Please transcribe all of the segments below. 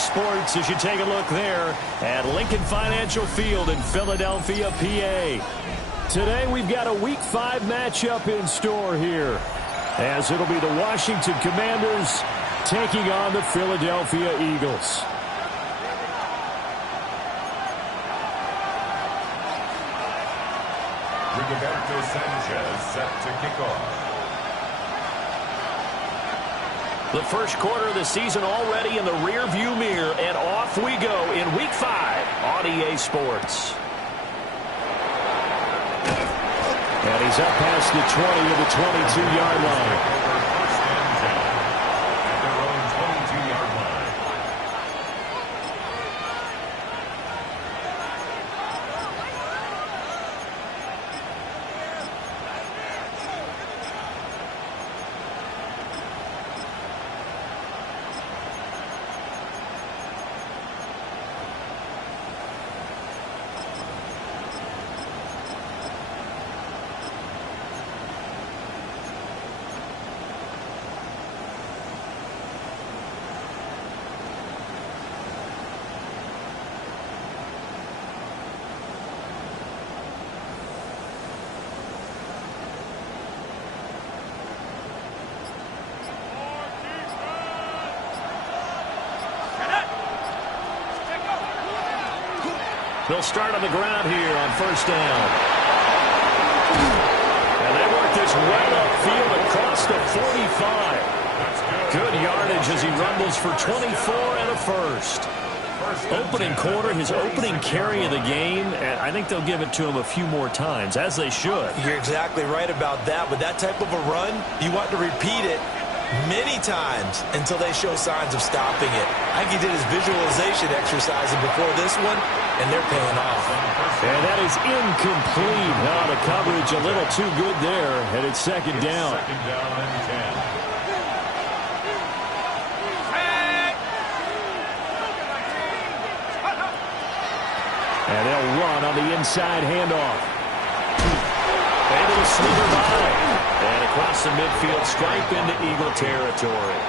Sports as you take a look there at Lincoln Financial Field in Philadelphia, PA. Today we've got a Week 5 matchup in store here, as it'll be the Washington Commanders taking on the Philadelphia Eagles. Rigoberto Sanchez set to kick off. The first quarter of the season already in the rear-view mirror, and off we go in Week 5 on EA Sports. And he's up past the 20 of the 22-yard line. They'll start on the ground here on first down. And they work this right upfield across the 45. Good yardage as he rumbles for 24 and a first. Opening quarter, his opening carry of the game, and I think they'll give it to him a few more times, as they should. You're exactly right about that. With that type of a run, you want to repeat it many times until they show signs of stopping it. I think he did his visualization exercises before this one, and they're paying off. And that is incomplete. Now the coverage a little too good there, and it's second down. Second down and 10. And they'll run on the inside handoff. Able to slither by. And across the midfield, stripe into Eagle territory.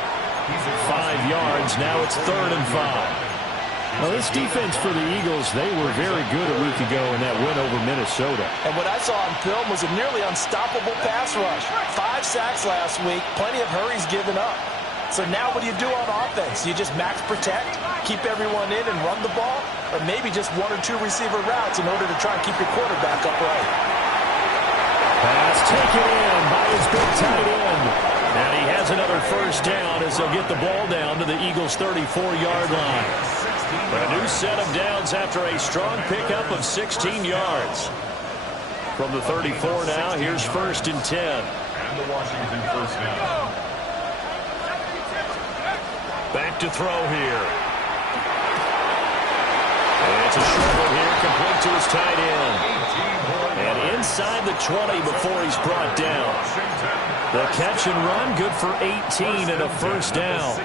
5 yards, now it's 3rd and 5. Well, this defense for the Eagles, they were very good a week ago in that win over Minnesota. And what I saw on film was a nearly unstoppable pass rush. 5 sacks last week, plenty of hurries given up. So now what do you do on offense? You just max protect, keep everyone in and run the ball, or maybe just 1 or 2 receiver routes in order to try and keep your quarterback upright. Pass taken in by his big tight end. And he has another first down as they'll get the ball down to the Eagles' 34-yard line. A new set of downs after a strong pickup of 16 yards. From the 34 now, here's 1st and 10. And the Washington first down. Back to throw here. And it's a short one here, complete to his tight end. And inside the 20 before he's brought down. The catch and run, good for 18 and a first down.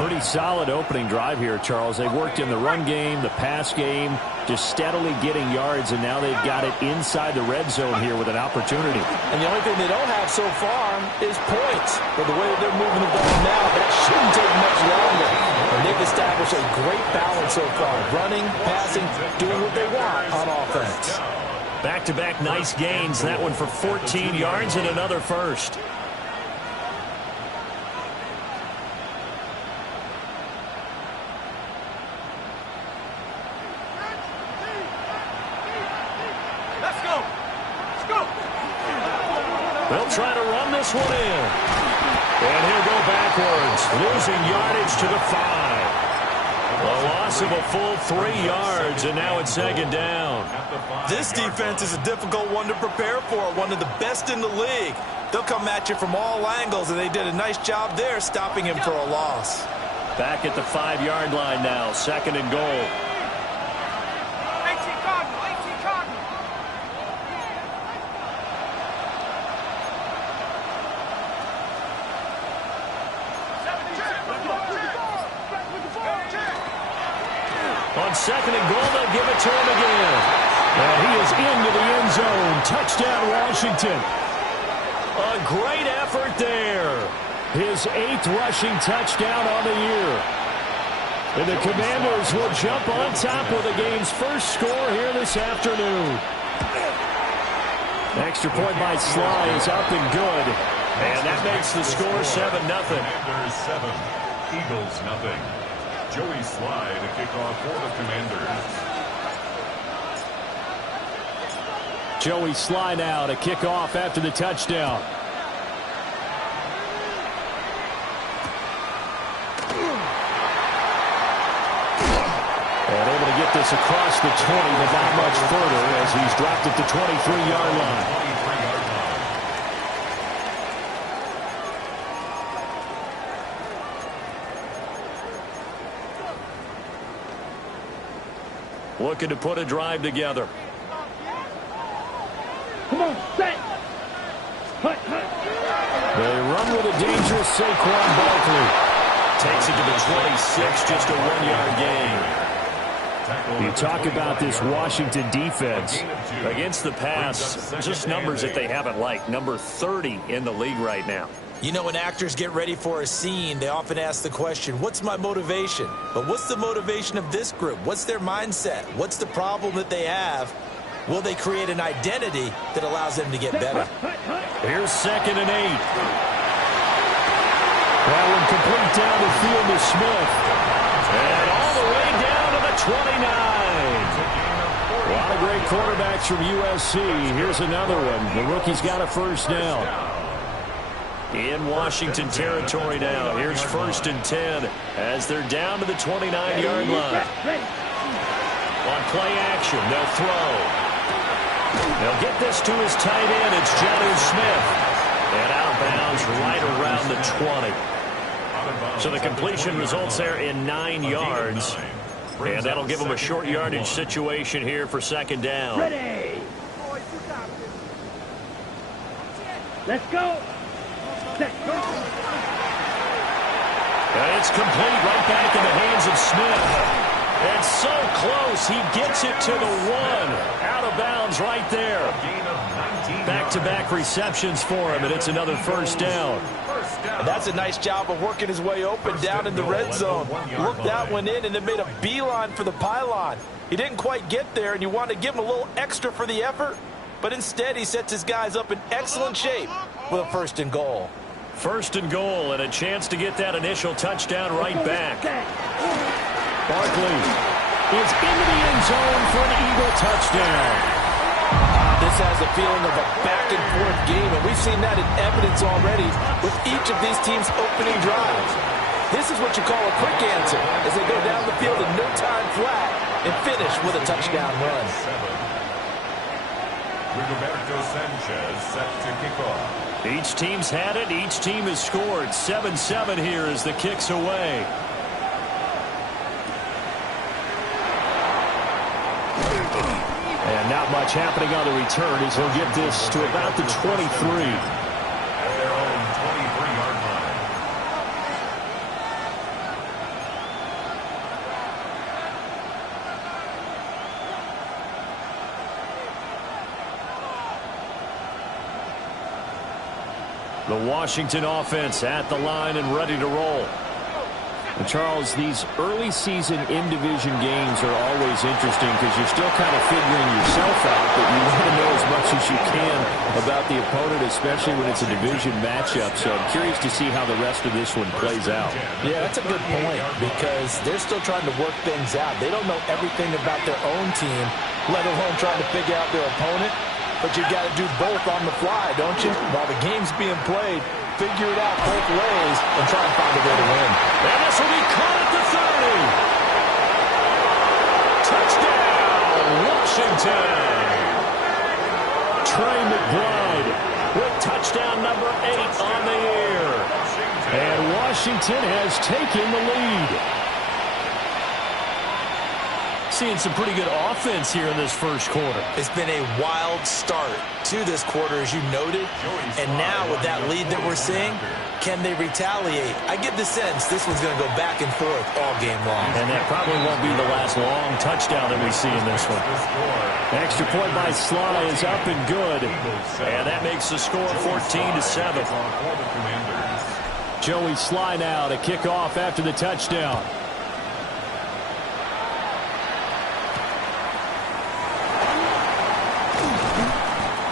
Pretty solid opening drive here, Charles. They worked in the run game, the pass game, just steadily getting yards, and now they've got it inside the red zone here with an opportunity. And the only thing they don't have so far is points. But the way that they're moving the ball now, that shouldn't take much longer. And they've established a great balance so far. Running, passing, doing what they want on offense. Back-to-back nice gains. That one for 14 yards and another first. Let's go. Let's go. They'll try to run this one in. And he'll go backwards, losing yardage to the 5. A loss of a full 3 yards, and now it's second down. This defense is a difficult one to prepare for, one of the best in the league. They'll come at you from all angles, and they did a nice job there stopping him for a loss. Back at the 5-yard line now, 2nd and goal. 18 Cardinal, 18 Cardinal. On 2nd and goal, they'll give it to him again. And he is into the end zone. Touchdown, Washington. A great effort there. His 8th rushing touchdown on the year. And the Commanders will jump on top with the game's first score here this afternoon. Extra point by Sly is up and good. And that makes the score 7-0. Commanders 7, Eagles 0. Joey Sly to kick off for the Commanders. Joey Sly now to kick off after the touchdown. And able to get this across the 20, but not much further as he's dropped at the 23-yard line. Looking to put a drive together. Come on, set. Hut. They run with a dangerous Saquon Barkley. Takes it to the 26, just a 1-yard gain. You talk about this Washington defense. Against the pass, just numbers that they haven't liked. Number 30 in the league right now. You know, when actors get ready for a scene, they often ask the question, what's my motivation? But what's the motivation of this group? What's their mindset? What's the problem that they have? Will they create an identity that allows them to get better? Here's 2nd and 8. That one complete down the field to Smith. And all the way down to the 29. A lot of great quarterbacks from USC. Here's another one. The rookie's got a first down. In Washington territory now. Here's 1st and 10 as they're down to the 29-yard line. On play action, they'll throw. They'll get this to his tight end. It's Jonnu Smith. And out of bounds right around the 20. So the completion results there in 9 yards. And that'll give them a short yardage situation here for 2nd down. Ready. Let's go. Set, go. And it's complete right back in the hands of Smith. And so close, he gets it to the 1. Out of bounds right there. Back-to-back receptions for him, and it's another first down. And that's a nice job of working his way open down in the red zone. Looked that one in and then made a beeline for the pylon. He didn't quite get there, and you want to give him a little extra for the effort. But instead, he sets his guys up in excellent shape with a 1st and goal. 1st and goal, and a chance to get that initial touchdown right back. Barkley is into the end zone for an Eagle touchdown. This has a feeling of a back-and-forth game, and we've seen that in evidence already with each of these teams' opening drives. This is what you call a quick answer as they go down the field in no time flat and finish with a touchdown run. Rigoberto Sanchez set to kick off. Each team's had it. Each team has scored. 7-7 here as the kick's away. And not much happening on the return as he'll get this to about the 23. At their own 23-yard line. The Washington offense at the line and ready to roll. And Charles, these early season in-division games are always interesting because you're still kind of figuring yourself out, but you want to know as much as you can about the opponent, especially when it's a division matchup. So I'm curious to see how the rest of this one plays out. Yeah, that's a good point because they're still trying to work things out. They don't know everything about their own team, let alone trying to figure out their opponent. But you got to do both on the fly, don't you? While the game's being played, figure it out both ways and try and find a way to win. And this will be caught at the 30. Touchdown, Washington. Trey McBride with touchdown number 8 on the year. And Washington has taken the lead. Seeing some pretty good offense here in this first quarter. It's been a wild start to this quarter, as you noted. And now with that lead that we're seeing, can they retaliate? I get the sense this one's going to go back and forth all game long. And that probably won't be the last long touchdown that we see in this one. Extra point by Sly is up and good. And that makes the score 14-7. Joey Sly now to kick off after the touchdown.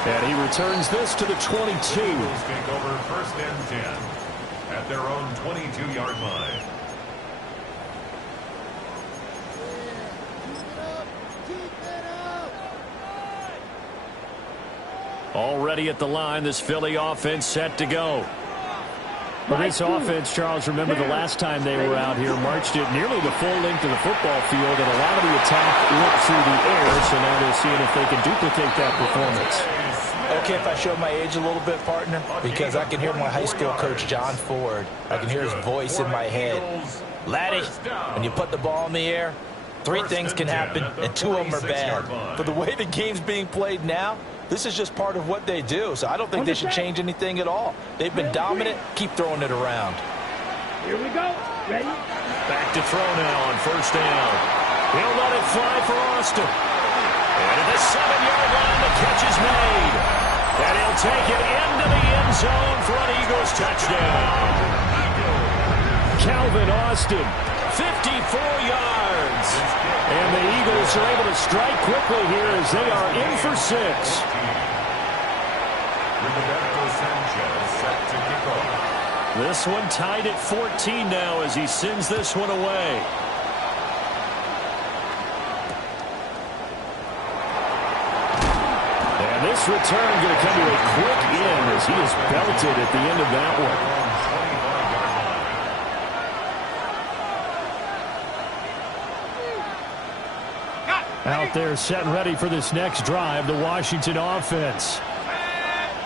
And he returns this to the 22. Eagles take over 1st and 10 at their own 22-yard line. Already at the line, this Philly offense set to go. Well, this offense, Charles, remember the last time they were out here, marched it nearly the full length of the football field, and a lot of the attack went through the air, so now they're seeing if they can duplicate that performance. Okay, if I show my age a little bit, partner, because I can hear my high school coach, John Ford. I can hear his voice in my head. Laddie, when you put the ball in the air, 3 things can happen, and 2 of them are bad. But the way the game's being played now, this is just part of what they do, so I don't think they should change anything at all. They've been dominant. Keep throwing it around. Here we go. Ready? Back to throw now on 1st down. He'll let it fly for Austin. And at the 7-yard line, the catch is made. And he'll take it into the end zone for an Eagles touchdown. Calvin Austin, 54 yards. And the Eagles are able to strike quickly here as they are in for 6. This one tied at 14 now as he sends this one away. And this return going to come to a quick end as he is belted at the end of that one. Out there set and ready for this next drive, the Washington offense.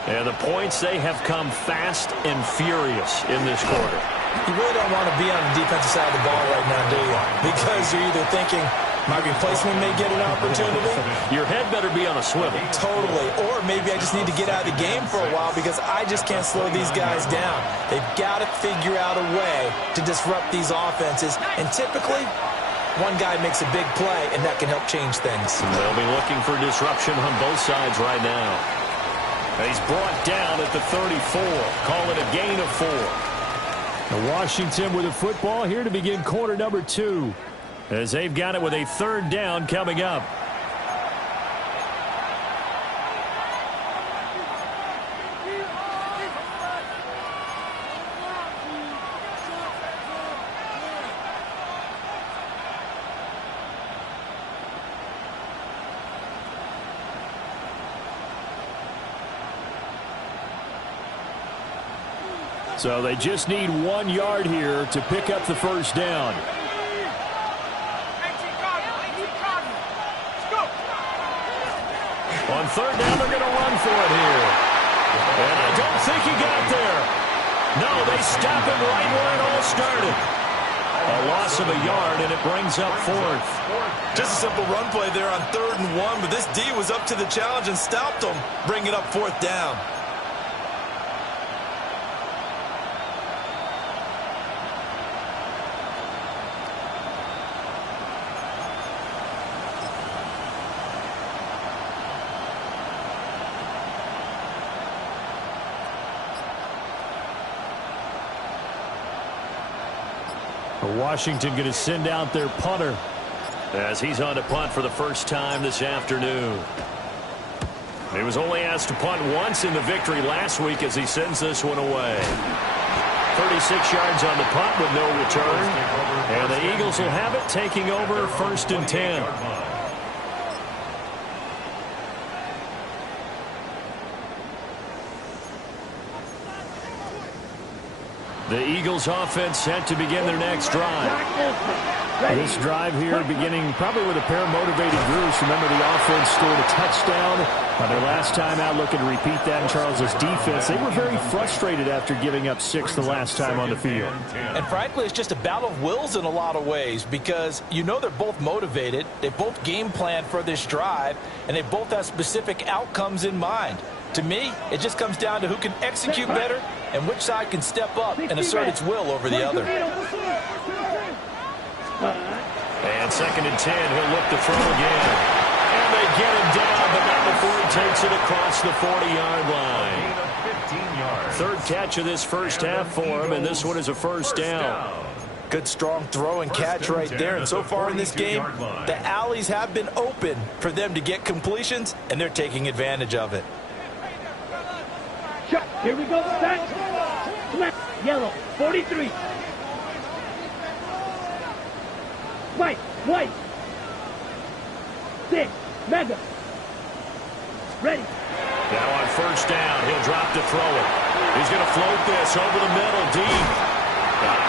And the points, they have come fast and furious in this quarter. You really don't want to be on the defensive side of the ball right now, do you? Because you're either thinking, my replacement may get an opportunity. Your head better be on a swivel. Totally. Or maybe I just need to get out of the game for a while because I just can't slow these guys down. They've got to figure out a way to disrupt these offenses. And typically, one guy makes a big play, and that can help change things. They'll be looking for disruption on both sides right now. He's brought down at the 34. Call it a gain of 4. Now Washington with the football here to begin quarter number 2. As they've got it with a 3rd down coming up. So they just need 1 yard here to pick up the 1st down. On 3rd down, they're going to run for it here. And I don't think he got there. No, they stop him right where it all started. A loss of a yard, and it brings up 4th. Just a simple run play there on 3rd and 1, but this D was up to the challenge and stopped them, bringing up 4th down. Washington going to send out their punter as he's on to punt for the first time this afternoon. He was only asked to punt once in the victory last week as he sends this one away. 36 yards on the punt with no return. And the Eagles will have it, taking over 1st and 10. The Eagles offense set to begin their next drive. This drive here beginning probably with a pair of motivated groups. Remember, the offense scored a touchdown on their last time out. Looking to repeat that in Charles's defense. They were very frustrated after giving up 6 the last time on the field. And frankly, it's just a battle of wills in a lot of ways because you know they're both motivated. They both game plan for this drive, and they both have specific outcomes in mind. To me, it just comes down to who can execute better and which side can step up and assert its will over the other. And 2nd and 10, he'll look to throw again. And they get him down, but not before he takes it across the 40-yard line. 3rd catch of this first half for him, and this one is a 1st down. Good strong throw and catch right there. And so far in this game, the alleys have been open for them to get completions, and they're taking advantage of it. Shut. Here we go. Set. Smack. Yellow. 43. White. White. 6. Mega. Ready. Now on first down, he'll drop to throw it. He's going to float this over the middle, deep.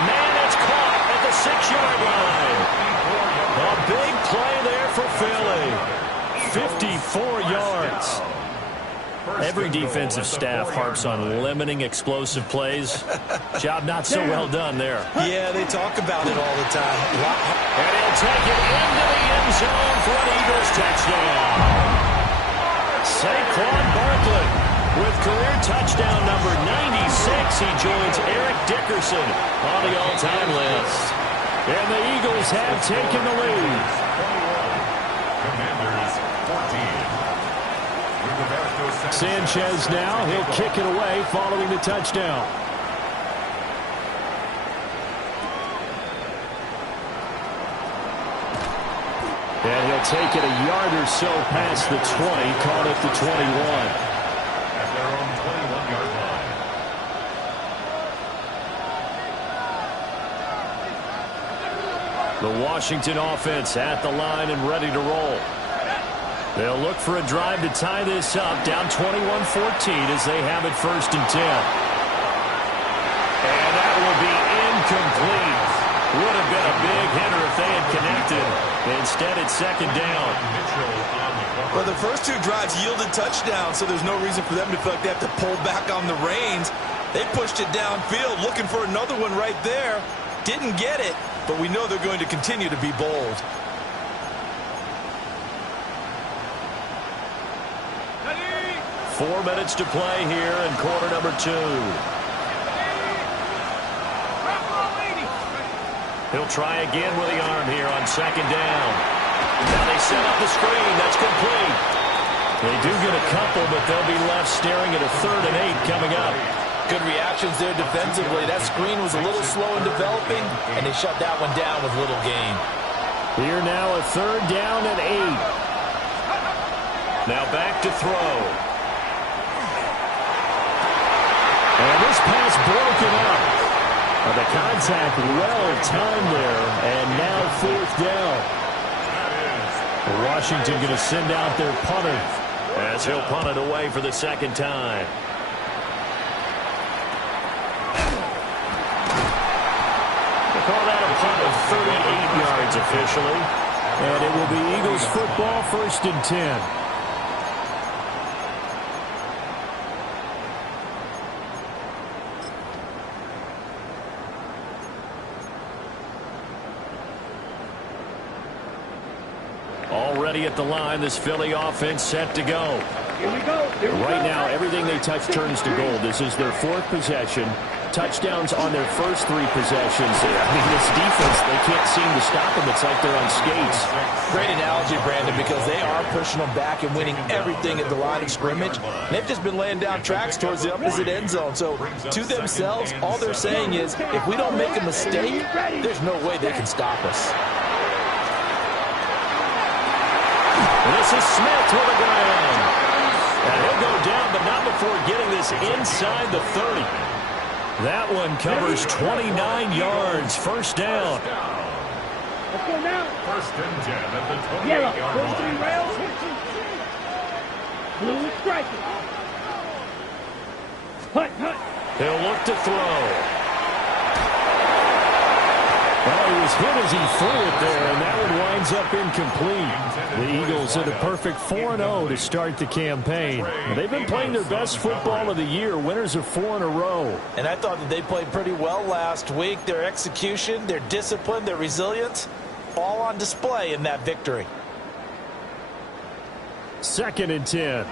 Man, it's caught at the 6-yard line. A big play there for Philly. 54 yards. Every defensive staff harps on limiting explosive plays. Job not so well done there. Yeah, they talk about it all the time. And he'll take it into the end zone for an Eagles touchdown. Saquon Barkley with career touchdown number 96. He joins Eric Dickerson on the all-time list. And the Eagles have taken the lead. Commanders 14. Sanchez now. He'll kick it away following the touchdown. And he'll take it a yard or so past the 20, caught at the 21. At their own 21-yard line. The Washington offense at the line and ready to roll. They'll look for a drive to tie this up, down 21-14 as they have it 1st and 10. And that will be incomplete. Would have been a big hitter if they had connected. Instead, it's 2nd down. Well, the first 2 drives yielded touchdowns, so there's no reason for them to feel like they have to pull back on the reins. They pushed it downfield, looking for another one right there. Didn't get it, but we know they're going to continue to be bold. Ready? 4 minutes to play here in quarter number 2. He'll try again with the arm here on 2nd down. Now they set up the screen. That's complete. They do get a couple, but they'll be left staring at a 3rd and 8 coming up. Good reactions there defensively. That screen was a little slow in developing, and they shut that one down with little gain. Here now a 3rd down and 8. Now back to throw. And this pass broken up. The contact well timed there, and now 4th down. Washington going to send out their punter as he'll punt it away for the 2nd time. They call that a punt of 38 yards officially, and it will be Eagles football 1st and 10. Already at the line, this Philly offense set to go. Here we go. Right now, everything they touch turns to gold. This is their 4th possession. Touchdowns on their first 3 possessions. I mean, this defense, they can't seem to stop them. It's like they're on skates. Great analogy, Brandon, because they are pushing them back and winning everything at the line of scrimmage. They've just been laying down tracks towards the opposite end zone. So, to themselves, all they're saying is, if we don't make a mistake, there's no way they can stop us. This is Smith with a ground. And he'll go down, but not before getting this inside the 30. That one covers 29 yards. 1st down. Let's go now. 1st and 10 at the 28-yard Yellow. line. 3 rails. Blue is striking. Hut, hut. He'll look to throw. Well, he was hit as he threw it there, and that one winds up incomplete. The Eagles at a perfect 4-0 to start the campaign. They've been playing their best football of the year, winners of 4 in a row. And I thought that they played pretty well last week. Their execution, their discipline, their resilience, all on display in that victory. 2nd and 10.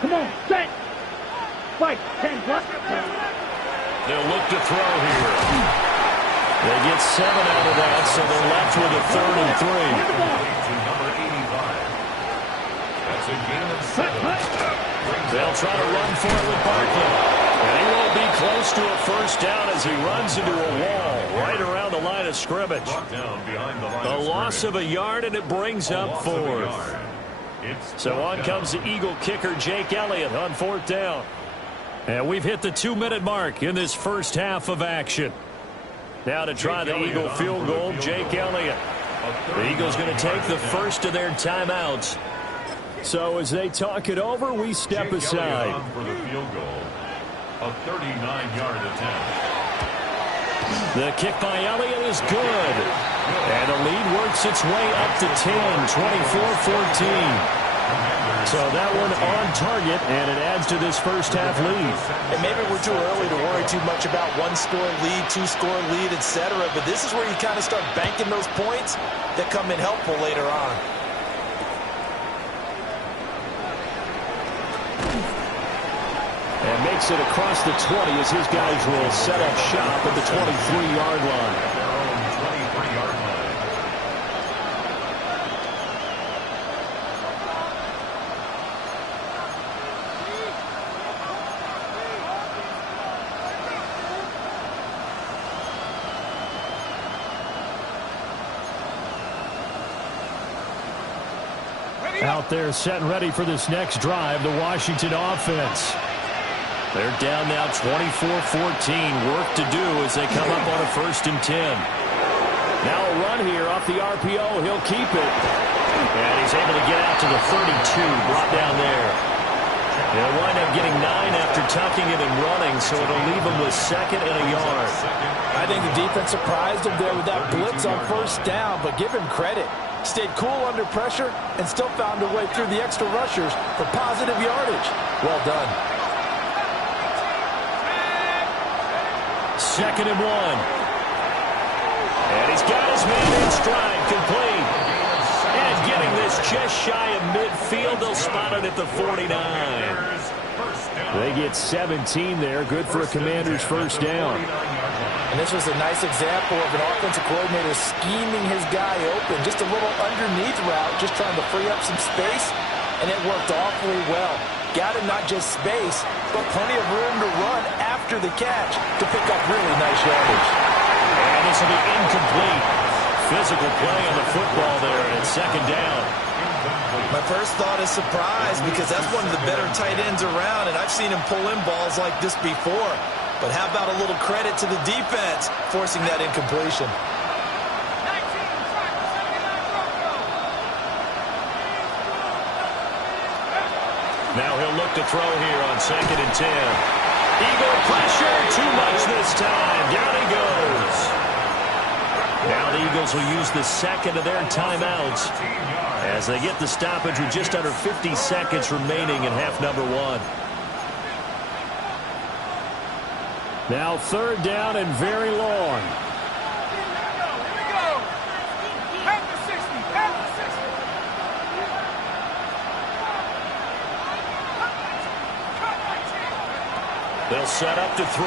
Come on, set. Fight. 10 plus. They'll look to throw here. They get 7 out of that, so they're left with a 3rd and 3. Number 85. That's a gain of 7. They'll try to run for it with Barkley. And he won't be close to a 1st down as he runs into a wall right around the line of scrimmage. Down behind the line A of loss of a yard, and it brings up 4th. So on comes the Eagle kicker, Jake Elliott, on 4th down. And we've hit the 2-minute mark in this first half of action. Now to try the Eagle field goal, Jake Elliott. The Eagles going to take the first of their timeouts. So as they talk it over, we step aside. For the field goal, a 39-yard attempt. The kick by Elliott is good. And the lead works its way up to 10, 24-14. So that one on target, and it adds to this first half lead. And maybe we're too early to worry too much about one-score lead, two-score lead, etc. But this is where you kind of start banking those points that come in helpful later on. And makes it across the 20 as his guys will set up shop at the 23-yard line. Their own 23-yard line. Out there set and ready for this next drive, the Washington offense. They're down now 24-14. Work to do as they come up on a 1st and 10. Now a run here off the RPO. He'll keep it. And he's able to get out to the 32. Brought down there. They'll wind up getting 9 after tucking it and running, so it'll leave them with 2nd and a yard. I think the defense surprised him there with that blitz on 1st down, but give him credit. Stayed cool under pressure and still found a way through the extra rushers for positive yardage. Well done. 2nd and 1. And he's got his man in stride, complete. And getting this just shy of midfield, they'll spot it at the 49. They get 17 there, good for a Commanders 1st down. And this was a nice example of an offensive coordinator scheming his guy open. Just a little underneath route, just trying to free up some space, and it worked awfully well. Got him not just space, but plenty of room to run after the catch to pick up really nice yardage. And this will be incomplete. Physical play on the football there, and it's 2nd down. My first thought is surprise because that's one of the better tight ends around, and I've seen him pull in balls like this before. But how about a little credit to the defense forcing that incompletion? Now he'll look to throw here on 2nd and 10. Eagle pressure, too much this time. Down he goes. Now the Eagles will use the 2nd of their timeouts as they get the stoppage with just under 50 seconds remaining in half number 1. Now 3rd down and very long. They'll set up to throw.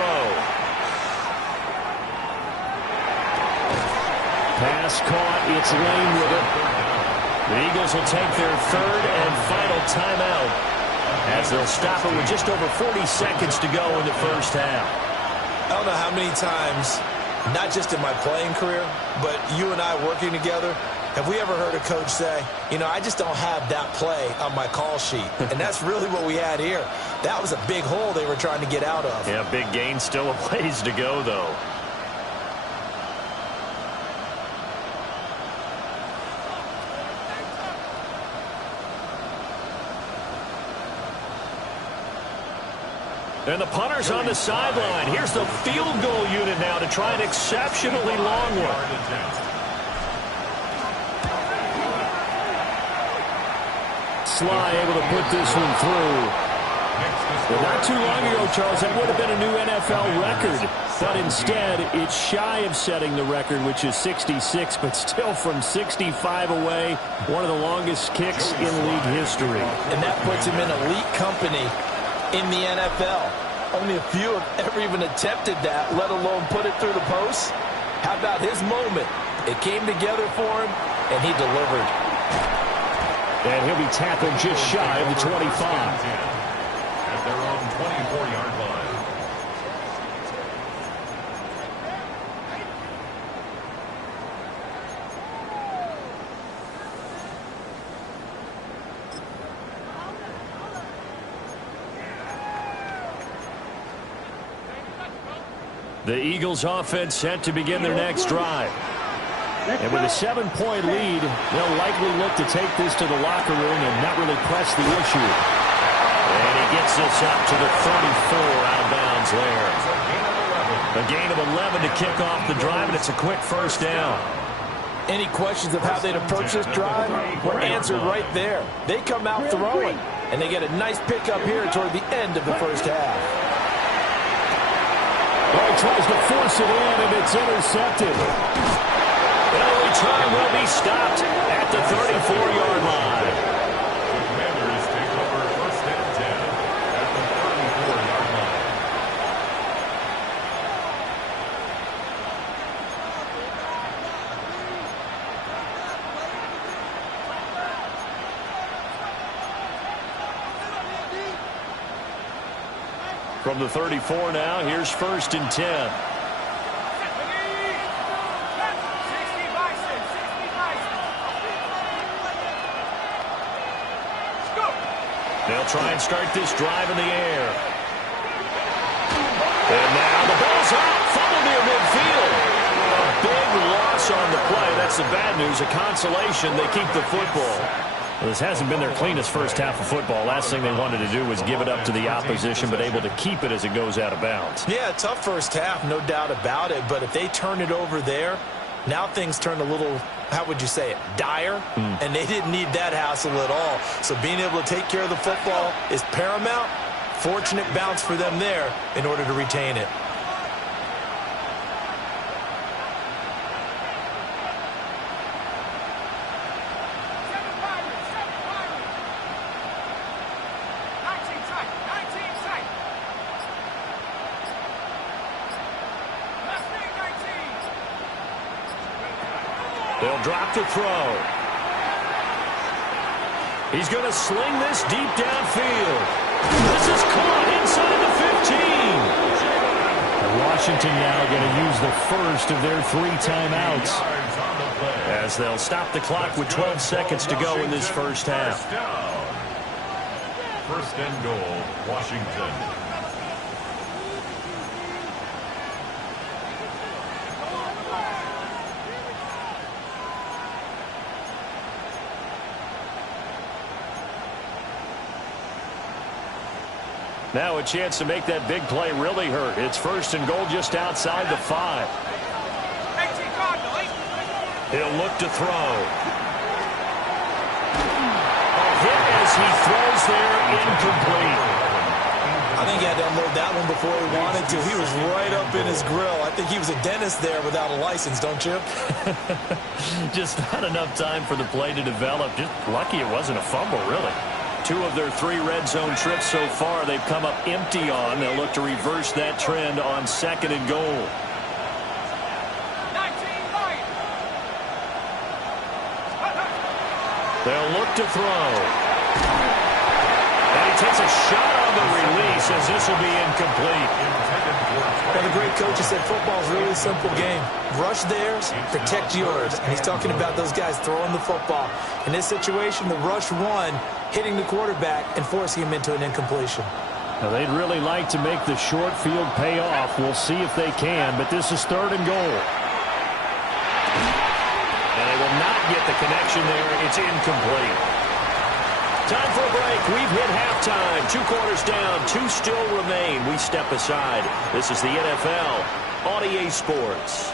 Pass caught. It's Lane with it. The Eagles will take their 3rd and final timeout as they'll stop it with just over 40 seconds to go in the first half. I don't know how many times, not just in my playing career, but you and I working together, have we ever heard a coach say, you know, I just don't have that play on my call sheet. And that's really what we had here. That was a big hole they were trying to get out of. Yeah, big gain, still a ways to go, though. And the punter's on the sideline. Here's the field goal unit now to try an exceptionally long one. Sly able to put this one through. Well, not too long ago, Charles, that would have been a new NFL record. But instead, it's shy of setting the record, which is 66, but still from 65 away, one of the longest kicks in league history. And that puts him in elite company in the NFL. Only a few have ever even attempted that, let alone put it through the post. How about his moment? It came together for him, and he delivered. And he'll be tackled just shy of the 25. At their own 24-yard line. The Eagles offense set to begin their next drive. And with a 7-point lead, they'll likely look to take this to the locker room and not really press the issue. And he gets this up to the 34 out of bounds there. A gain of 11 to kick off the drive, and it's a quick first down. Any questions of how they'd approach this drive were answered right there. They come out throwing, and they get a nice pickup here toward the end of the first half. Well, he tries to force it in, and it's intercepted. The return will be stopped at the 34-yard line. The Commanders take over first and 10 at the 34-yard line. From the 34 now, here's first and 10. They'll try and start this drive in the air. And now the ball's out. Fumble near midfield. A big loss on the play. That's the bad news. A consolation. They keep the football. Well, this hasn't been their cleanest first half of football. Last thing they wanted to do was give it up to the opposition, but able to keep it as it goes out of bounds. Yeah, tough first half, no doubt about it. But if they turn it over there, now things turn a little, how would you say it, dire? And they didn't need that hassle at all. So being able to take care of the football is paramount. Fortunate bounce for them there in order to retain it. They'll drop to throw. He's going to sling this deep downfield. This is caught inside the 15. Washington now going to use the first of their 3 timeouts, as they'll stop the clock with 12 seconds to go in this first half. First and goal, Washington. Now a chance to make that big play really hurt. It's first and goal just outside the 5. He'll look to throw. A hit as he throws there, incomplete. I think he had to unload that one before he wanted to. He was right up in his grill. I think he was a dentist there without a license, don't you? Just not enough time for the play to develop. Just lucky it wasn't a fumble, really. 2 of their 3 red zone trips so far they've come up empty on. They'll look to reverse that trend on second and goal. They'll look to throw. And he takes a shot on the release as this will be incomplete. Well, the great coach has said football's really a simple game. Rush theirs, protect yours. And he's talking about those guys throwing the football. In this situation, the rush one, hitting the quarterback and forcing him into an incompletion. Now, they'd really like to make the short field pay off. We'll see if they can, but this is third and goal. And they will not get the connection there. It's incomplete. Time for a break. We've hit halftime. 2 quarters down. 2 still remain. We step aside. This is the NFL on EA Sports.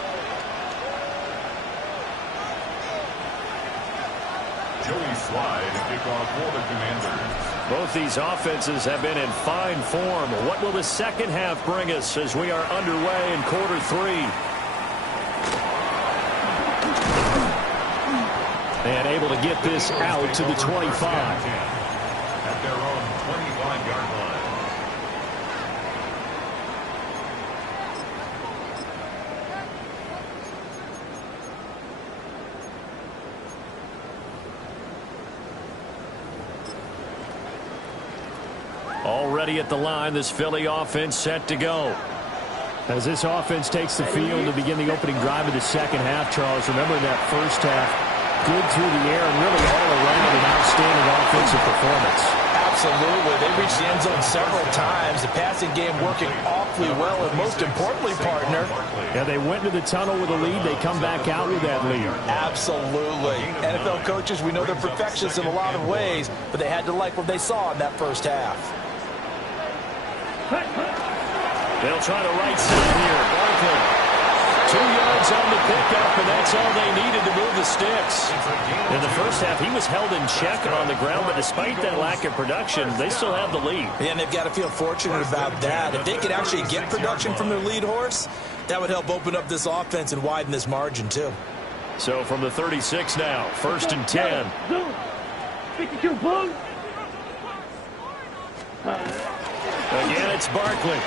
Joey Slide to kick off for the Commanders. Both these offenses have been in fine form. What will the second half bring us as we are underway in quarter 3? And able to get this out to the 25. At their own 25-yard line. Already at the line, this Philly offense set to go. As this offense takes the field to begin the opening drive of the second half, Charles, remember that first half, good through the air and really all around an outstanding offensive performance. Absolutely. They reached the end zone several times. The passing game working off awfully well, and most importantly, partner. Yeah, they went into the tunnel with a lead. They come back out with that lead. Absolutely. NFL coaches, we know they're perfectionists in a lot of ways, but they had to like what they saw in that first half. They'll try the right side here. Barkley. 2 yards on the pickup, and that's all they needed to move the sticks. In the first half, he was held in check on the ground, but despite that lack of production, they still have the lead. And they've got to feel fortunate about that. If they could actually get production from their lead horse, that would help open up this offense and widen this margin, too. So from the 36 now, 1st and 10. 52 Blues. Again, it's Barkley.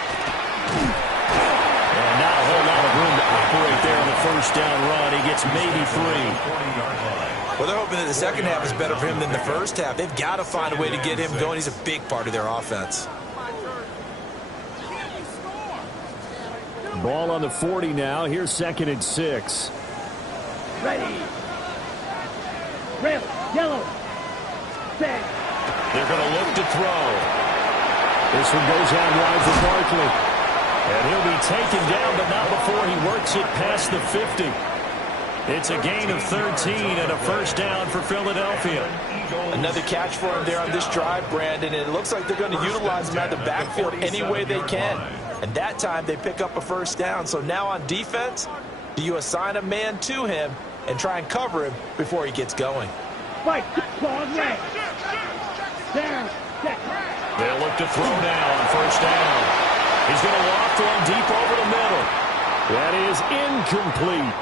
And not a whole lot of room to operate there on the first down run. He gets maybe 3. Well, they're hoping that the second half is better for him than the first half. They've got to find a way to get him going. He's a big part of their offense. Ball on the 40 now. Here's 2nd and 6. Ready. Red, yellow. Set. They're going to look to throw. This one goes out wide for Barkley. And he'll be taken down, but not before he works it past the 50. It's a gain of 13 and a first down for Philadelphia. Another catch for him there on this drive, Brandon, and it looks like they're going to utilize him out of the backfield any way they can. And that time they pick up a first down. So now on defense, do you assign a man to him and try and cover him before he gets going? Right, ball right. Down, set. They'll look to throw now on first down. He's going to loft one deep over the middle. That is incomplete.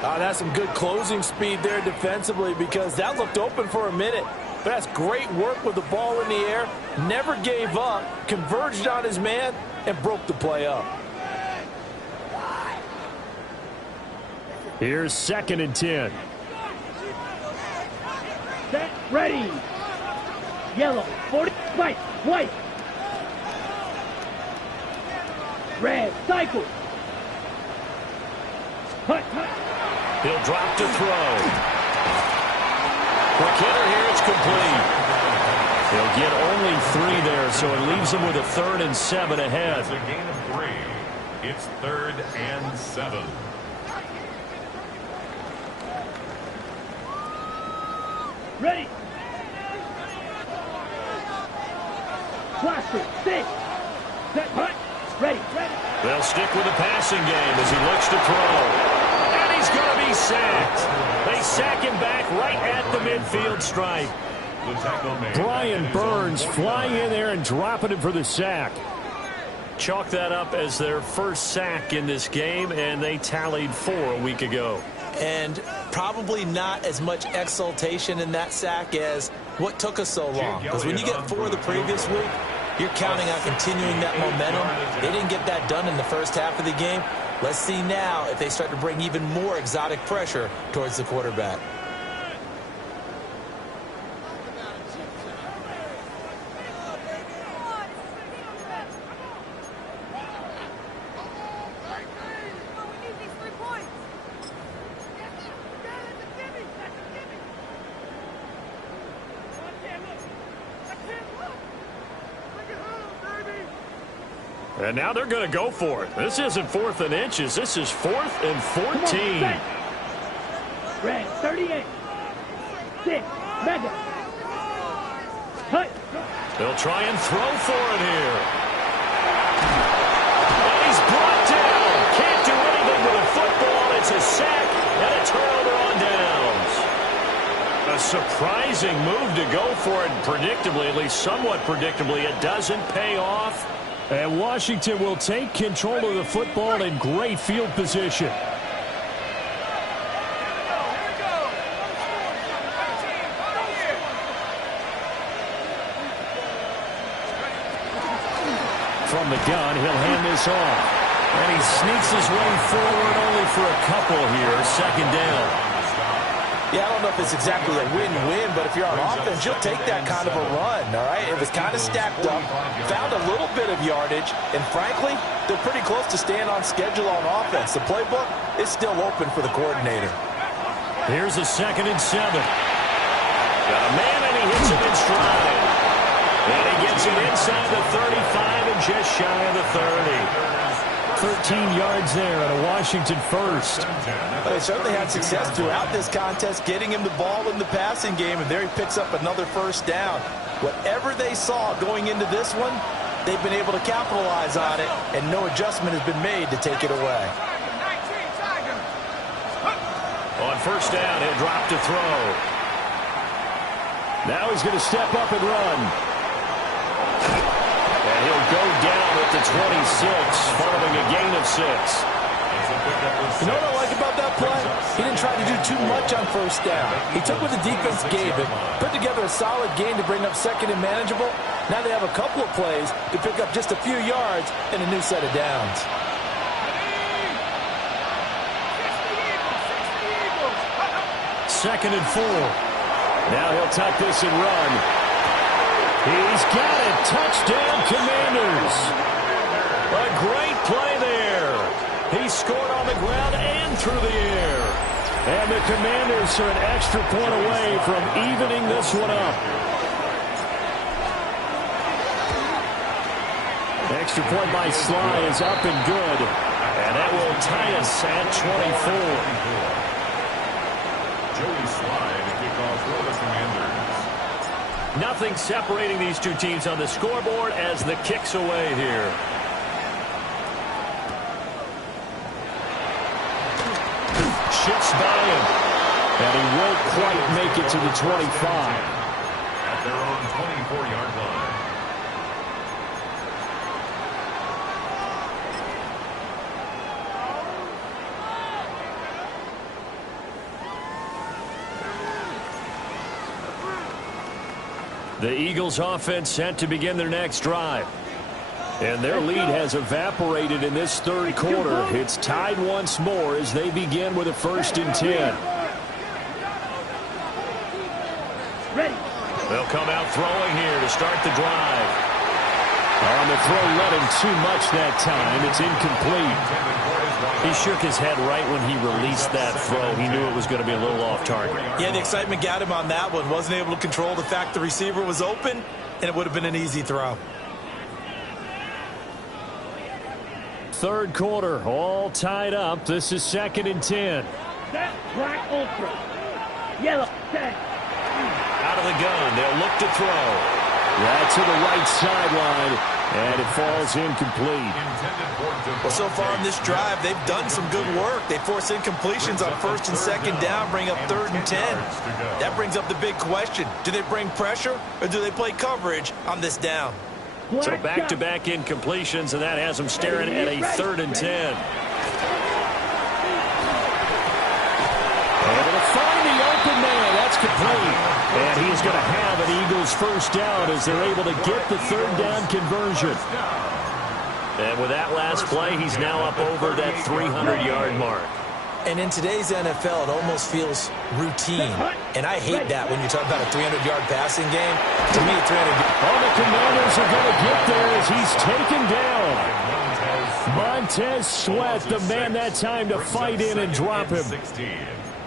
That's some good closing speed there defensively, because that looked open for a minute. But that's great work with the ball in the air. Never gave up, converged on his man, and broke the play up. Here's 2nd and 10. Set, ready. Yellow, 40, white, white. Red, cycle. Hut, hut. He'll drop to throw. Quick hitter here, it's complete. He'll get only 3 there, so it leaves him with a 3rd and 7 ahead. It's a gain of 3. It's 3rd and 7. Ready. Blaster, 6. Set, hut. Ready, ready. They'll stick with the passing game as he looks to throw. And he's going to be sacked. They sack him back right at the midfield stripe. Brian Burns flying in there and dropping him for the sack. Chalk that up as their first sack in this game, and they tallied 4 a week ago. And probably not as much exultation in that sack as what took us so long. Because when you get 4 the previous week, you're counting on continuing that momentum. They didn't get that done in the first half of the game. Let's see now if they start to bring even more exotic pressure towards the quarterback. And now they're going to go for it. This isn't 4th and inches. This is 4th and 14. Red, 38. 6. Mega. Hut. They'll try and throw for it here. And he's brought down. Can't do anything with a football. It's a sack and a turnover on downs. A surprising move to go for it. Predictably, at least somewhat predictably, it doesn't pay off. And Washington will take control of the football in great field position. From the gun, he'll hand this off. And he sneaks his way forward only for a couple here. 2nd down. Yeah, I don't know if it's exactly a win-win, but if you're on offense, you'll take that kind of a run, all right? It was kind of stacked up, found a little bit of yardage, and frankly, they're pretty close to staying on schedule on offense. The playbook is still open for the coordinator. Here's a 2nd and 7. Got a man, and he hits him in stride. And he gets it inside the 35 and just shy of the 30. 13 yards there and a Washington first. Well, they certainly had success throughout this contest, getting him the ball in the passing game, and there he picks up another first down. Whatever they saw going into this one, they've been able to capitalize on it, and no adjustment has been made to take it away. On first down, he'll drop to throw. Now he's going to step up and run. And he'll go down at the 26, following a gain of 6. You know what I like about that play? He didn't try to do too much on first down. He took what the defense gave him, put together a solid gain to bring up second and manageable. Now they have a couple of plays to pick up just a few yards and a new set of downs. Second and 4. Now he'll tuck this and run. He's got it. Touchdown, Commanders. A great play there. He scored on the ground and through the air. And the Commanders are an extra point away from evening this one up. Extra point by Sly is up and good. And that will tie us at 24. Joey Sly to kick off for the Commanders. Nothing separating these two teams on the scoreboard as the kick's away here. Shifts by him. And he won't quite make it to the 25. At their own 24-yard line. The Eagles offense set to begin their next drive. And their lead has evaporated in this third quarter. It's tied once more as they begin with a 1st and 10. Ready. They'll come out throwing here to start the drive. On the throw, let him too much that time. It's incomplete. He shook his head right when he released that throw. He knew it was going to be a little off target. Yeah, the excitement got him on that one. Wasn't able to control the fact the receiver was open, and it would have been an easy throw. Third quarter, all tied up. This is 2nd and 10. Set, black, ultra. Yellow, set. Out of the gun, they'll look to throw. Right to the right sideline, and it falls incomplete. Well, so far in this drive, they've done some good work. They force incompletions on 1st and 2nd down, bring up 3rd and 10. That brings up the big question. Do they bring pressure, or do they play coverage on this down? So back-to-back incompletions, and that has them staring at a 3rd and 10. Able to find the open man. That's complete. And he's going to have an Eagles first down as they're able to get the 3rd down conversion. And with that last play, he's now up over that 300-yard mark. And in today's NFL, it almost feels routine. And I hate that when you talk about a 300-yard passing game. To me, 300. Oh, the Commanders are going to get there as he's taken down. Montez Sweat, the man that time to fight in and drop him.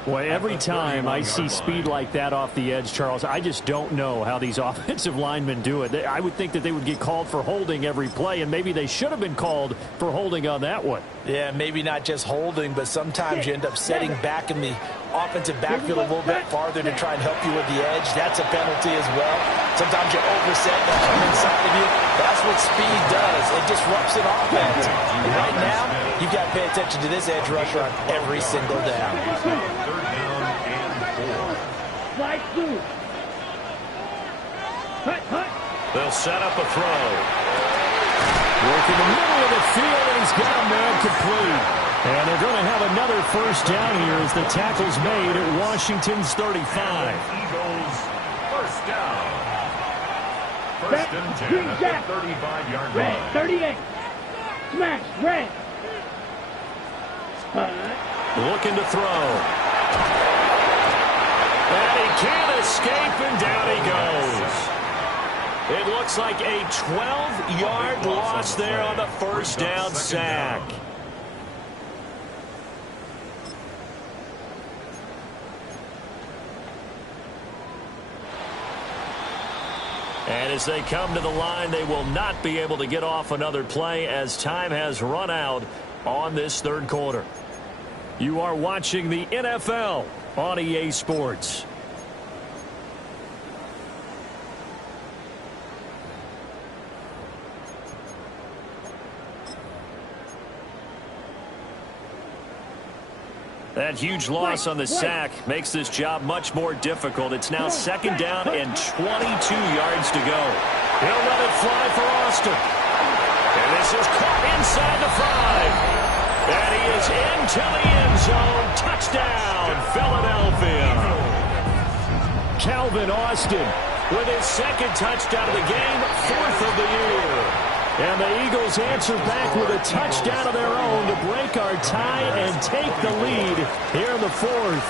Boy, every time I see speed like that off the edge, Charles, I just don't know how these offensive linemen do it. I would think that they would get called for holding every play, and maybe they should have been called for holding on that one. Yeah, maybe not just holding, but sometimes you end up setting back in the offensive backfield a little bit farther to try and help you with the edge. That's a penalty as well. Sometimes you overset and come inside of you. That's what speed does. It disrupts an offense. And right now, you've got to pay attention to this edge rusher on every single down. Slide through. Hut. They'll set up a throw. Work in the middle of the field, and he's got a man complete. And they're going to have another first down here as the tackle's made at Washington's 35. Eagles first down. First and 10 at the 35-yard Red, line. 38. Smash, red. Looking to throw. And he can't escape, and down he goes. It looks like a 12-yard loss there on the first down sack. And as they come to the line, they will not be able to get off another play as time has run out on this third quarter. You are watching the NFL on EA Sports. That huge loss on the sack makes this job much more difficult. It's now second down and 22 yards to go. He'll let it fly for Austin. And this is caught inside the 5. And he is into the end zone. Touchdown, Philadelphia. Calvin Austin with his second touchdown of the game, 4th of the year. And the Eagles answer back with a touchdown of their own to break our tie and take the lead here in the 4th.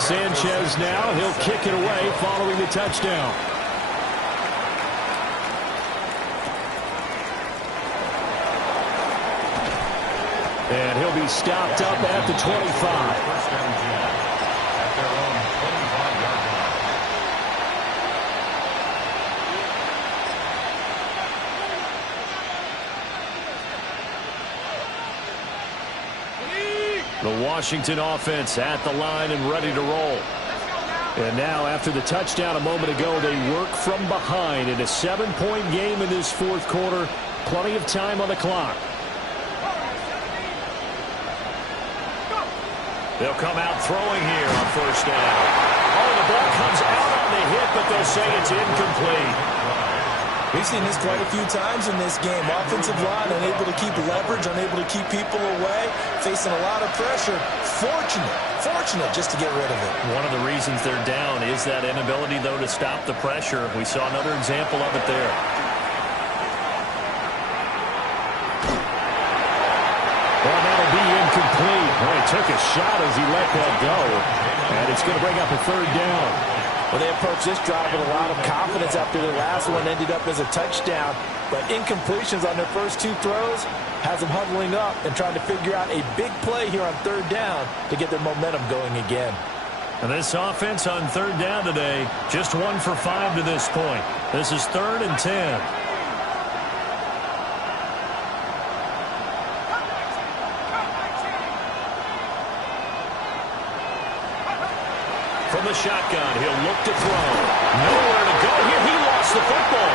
Sanchez now, he'll kick it away following the touchdown. And he'll be stopped up at the 25. First down 10 at their own 25-yard line. The Washington offense at the line and ready to roll. And now, after the touchdown a moment ago, they work from behind in a 7-point game in this 4th quarter. Plenty of time on the clock. They'll come out throwing here on first down. Oh, the ball comes out on the hit, but they'll say it's incomplete. We've seen this quite a few times in this game. Offensive line unable to keep leverage, unable to keep people away, facing a lot of pressure. Fortunate just to get rid of it. One of the reasons they're down is that inability, though, to stop the pressure. We saw another example of it there. Well, that'll be incomplete. Well, he took a shot as he let that go. And it's going to bring up a 3rd down. Well, they approached this drive with a lot of confidence after their last one ended up as a touchdown. But incompletions on their first 2 throws has them huddling up and trying to figure out a big play here on 3rd down to get their momentum going again. And this offense on 3rd down today, just 1 for 5 to this point. This is 3rd and 10. From the shotgun, he'll look to throw. Nowhere to go here. He lost the football.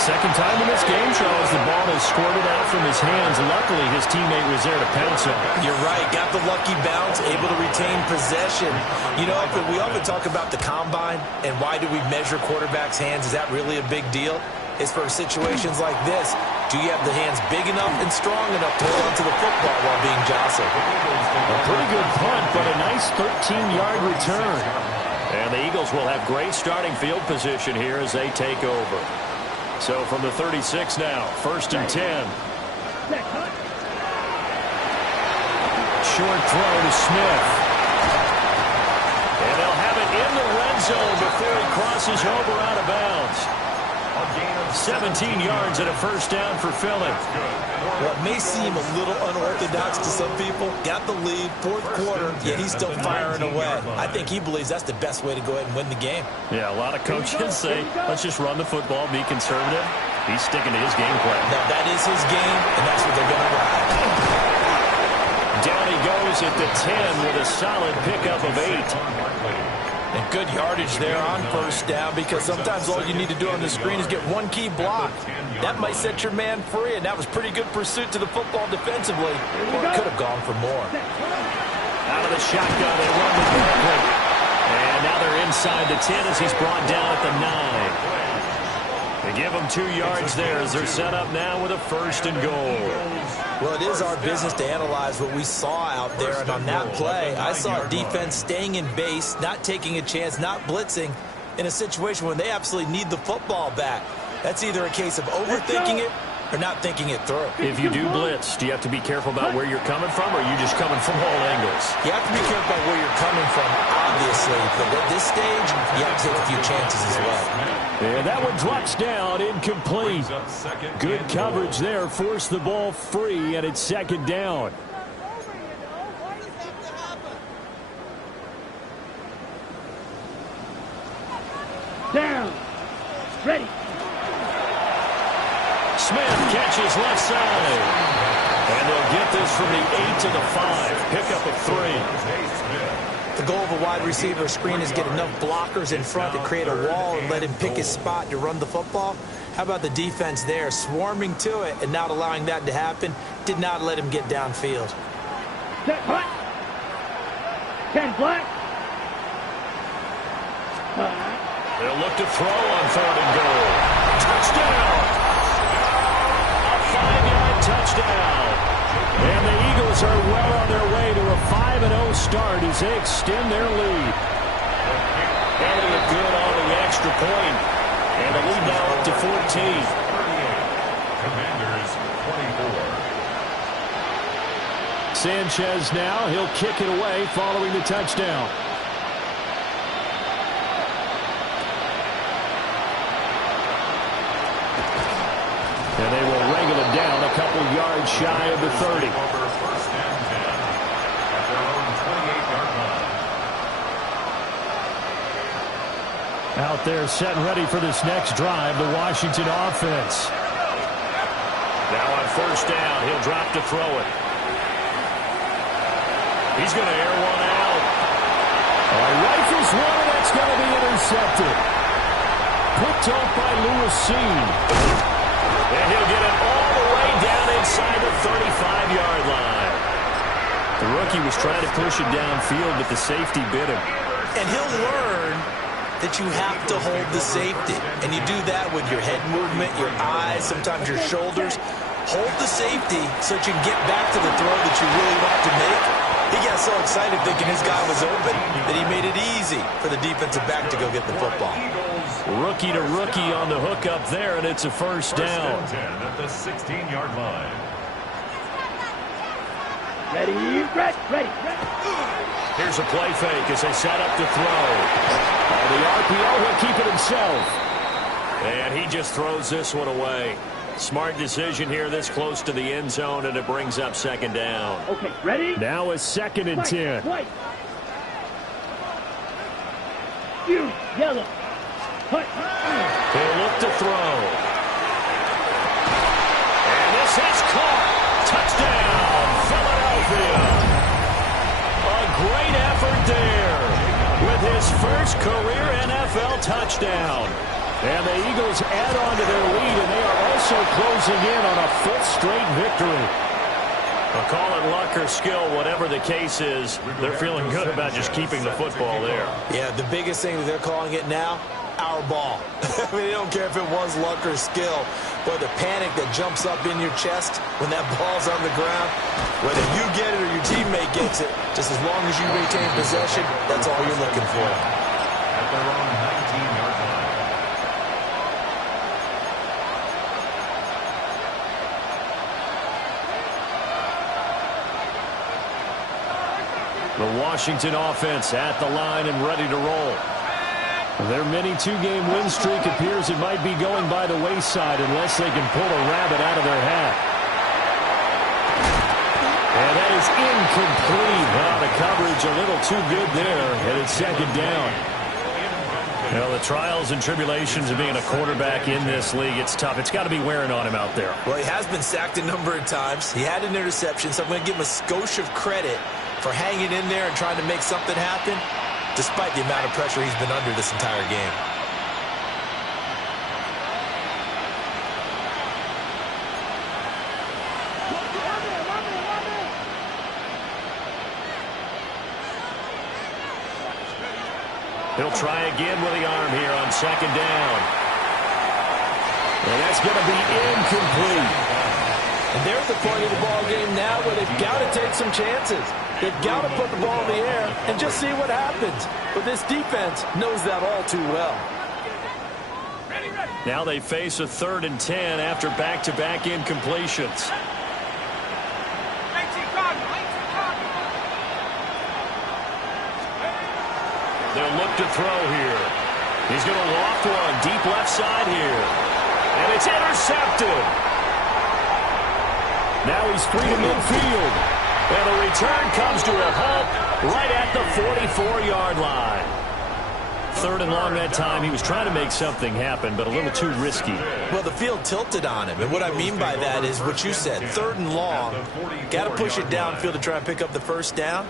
Second time in this game, Charles, the ball has squirted out from his hands. Luckily, his teammate was there to pounce on it. You're right. Got the lucky bounce, able to retain possession. You know, we often talk about the combine and why do we measure quarterbacks' hands. Is that really a big deal? It's for situations like this. Do you have the hands big enough and strong enough to hold onto the football while being jostled? A pretty good punt, but a nice 13-yard return. And the Eagles will have great starting field position here as they take over. So from the 36 now, 1st and 10. Short throw to Smith. And they'll have it in the red zone before he crosses over out of bounds. 17 yards and a 1st down for Philly. What may seem a little unorthodox to some people, got the lead, 4th quarter, yet he's still firing away. I think he believes that's the best way to go ahead and win the game. Yeah, a lot of coaches say, let's just run the football, be conservative. He's sticking to his game plan. Now, that is his game, and that's what they're going to ride. Down he goes at the 10 with a solid pickup of 8. And good yardage there on 1st down, because sometimes all you need to do on the screen is get 1 key block. That might set your man free, and that was pretty good pursuit to the football defensively. Or it could have gone for more. Out of the shotgun, they run the ball. And now they're inside the 10 as he's brought down at the 9. They give him 2 yards there as they're set up now with a 1st and goal. Well, it is our business to analyze what we saw out there, and on that play, I saw defense staying in base, not taking a chance, not blitzing, in a situation when they absolutely need the football back. That's either a case of overthinking it or not thinking it through. If you do blitz, do you have to be careful about where you're coming from, or are you just coming from all angles? You have to be careful about where you're coming from, obviously, but at this stage, you have to take a few chances as well. And that one drops down, incomplete. Good coverage there, forced the ball free, and it's 2nd down. Down. ready. Smith catches left side. And they'll get this from the 8 to the 5. Pickup of 3. The goal of a wide receiver screen is get enough blockers in front to create a wall and let him pick his spot to run the football. How about the defense there, swarming to it and not allowing that to happen? Did not let him get downfield. Set, hut. 10 black. They'll look to throw on 3rd and goal. Touchdown! A 5-yard touchdown. And the Eagles are well on their way to a 5-0 start as they extend their lead. Elliott good on the extra point. And the lead now up to 14. Commanders 24. Sanchez now, he'll kick it away following the touchdown. And they will wrangle it down a couple yards shy of the 30. Over 1st and 10 at their own 28-yard line. Out there set and ready for this next drive, the Washington offense. Now on 1st down, he'll drop to throw it. He's going to air one out. Rifles one, and that's going to be intercepted. Picked off by Lewis Seen. And he'll get it all the way down inside the 35-yard line. The rookie was trying to push it downfield, but the safety bit him. And he'll learn that you have to hold the safety. And you do that with your head movement, your eyes, sometimes your shoulders. Hold the safety so that you can get back to the throw that you really want to make. He got so excited thinking his guy was open that he made it easy for the defensive back to go get the football. Rookie to rookie on the hook up there, and it's a 1st down. 10 at the 16-yard line. Ready, ready. Here's a play fake as they set up to throw. The RPO will keep it himself. And he just throws this one away. Smart decision here this close to the end zone, and it brings up 2nd down. Okay, ready? Now it's 2nd and 10. White. You, yellow. Hut. He'll look to throw. And this is caught. Touchdown, Philadelphia. A great effort there with his first career NFL touchdown. And the Eagles add on to their lead, and they are also closing in on a 5th straight victory. I'll call it luck or skill, whatever the case is. They're feeling good about just keeping the football there. Yeah, the biggest thing that they're calling it now, our ball. I mean, they don't care if it was luck or skill, but the panic that jumps up in your chest when that ball's on the ground, whether you get it or your teammate gets it, just as long as you retain possession, that's all you're looking for. At their own 19-yard line. The Washington offense at the line and ready to roll. Their mini 2-game win streak appears it might be going by the wayside unless they can pull a rabbit out of their hat. And that is incomplete. The coverage a little too good there, and it's 2nd down. Well, the trials and tribulations of being a quarterback in this league, it's tough. It's got to be wearing on him out there. Well, he has been sacked a number of times. He had an interception, so I'm going to give him a skosh of credit for hanging in there and trying to make something happen, despite the amount of pressure he's been under this entire game. He'll try again with the arm here on 2nd down. And that's going to be incomplete. And they're at the point of the ball game now where they've got to take some chances. They've got to put the ball in the air and just see what happens. But this defense knows that all too well. Now they face a 3rd and 10 after back-to-back incompletions. They'll look to throw here. He's going to loft one deep left side here. And it's intercepted. Now he's free to midfield. And the return comes to a halt right at the 44-yard line. 3rd and long that time. He was trying to make something happen, but a little too risky. Well, the field tilted on him, and what I mean by that is what you said, 3rd and long, got to push it downfield to try and pick up the first down.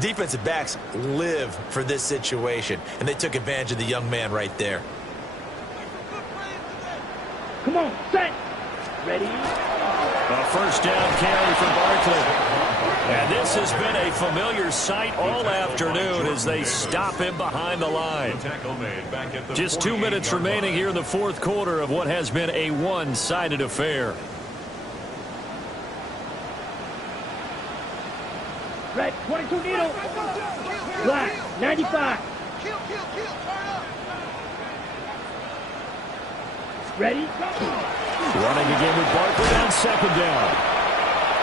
Defensive backs live for this situation, and they took advantage of the young man right there. Come on, set. Ready? A first down carry for Barkley. And this has been a familiar sight all afternoon as they stop him behind the line. Just 2 minutes remaining here in the 4th quarter of what has been a one-sided affair. Red, 22 needle. Black, 95. Ready? Running again with Barkley on 2nd down.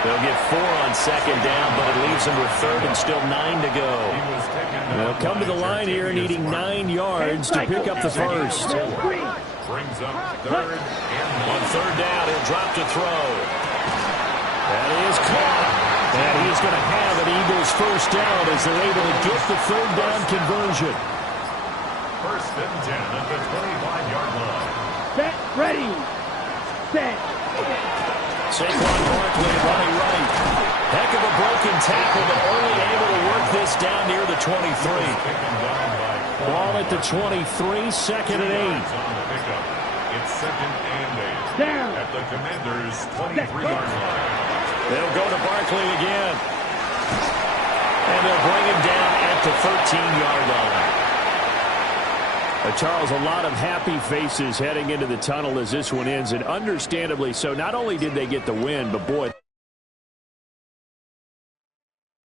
They'll get 4 on 2nd down, but it leaves them with 3rd and still 9 to go. They'll come to the line here needing 9 yards to pick up the first. Brings up 3rd and On 3rd down, he'll drop to throw. That is caught. And he's going to have an Eagles first down as they're able to get the 3rd down conversion. 1st and 10 at the 25-yard line. Set, ready. Set. Saquon Barkley running right. Heck of a broken tackle, but only able to work this down near the 23. Ball at the 23, 2nd and 8. It's 2nd and 8. Down. At the Commanders' 23-yard line. They'll go to Barkley again. And they'll bring him down at the 13-yard line. Charles, a lot of happy faces heading into the tunnel as this one ends, and understandably so. Not only did they get the win, but boy,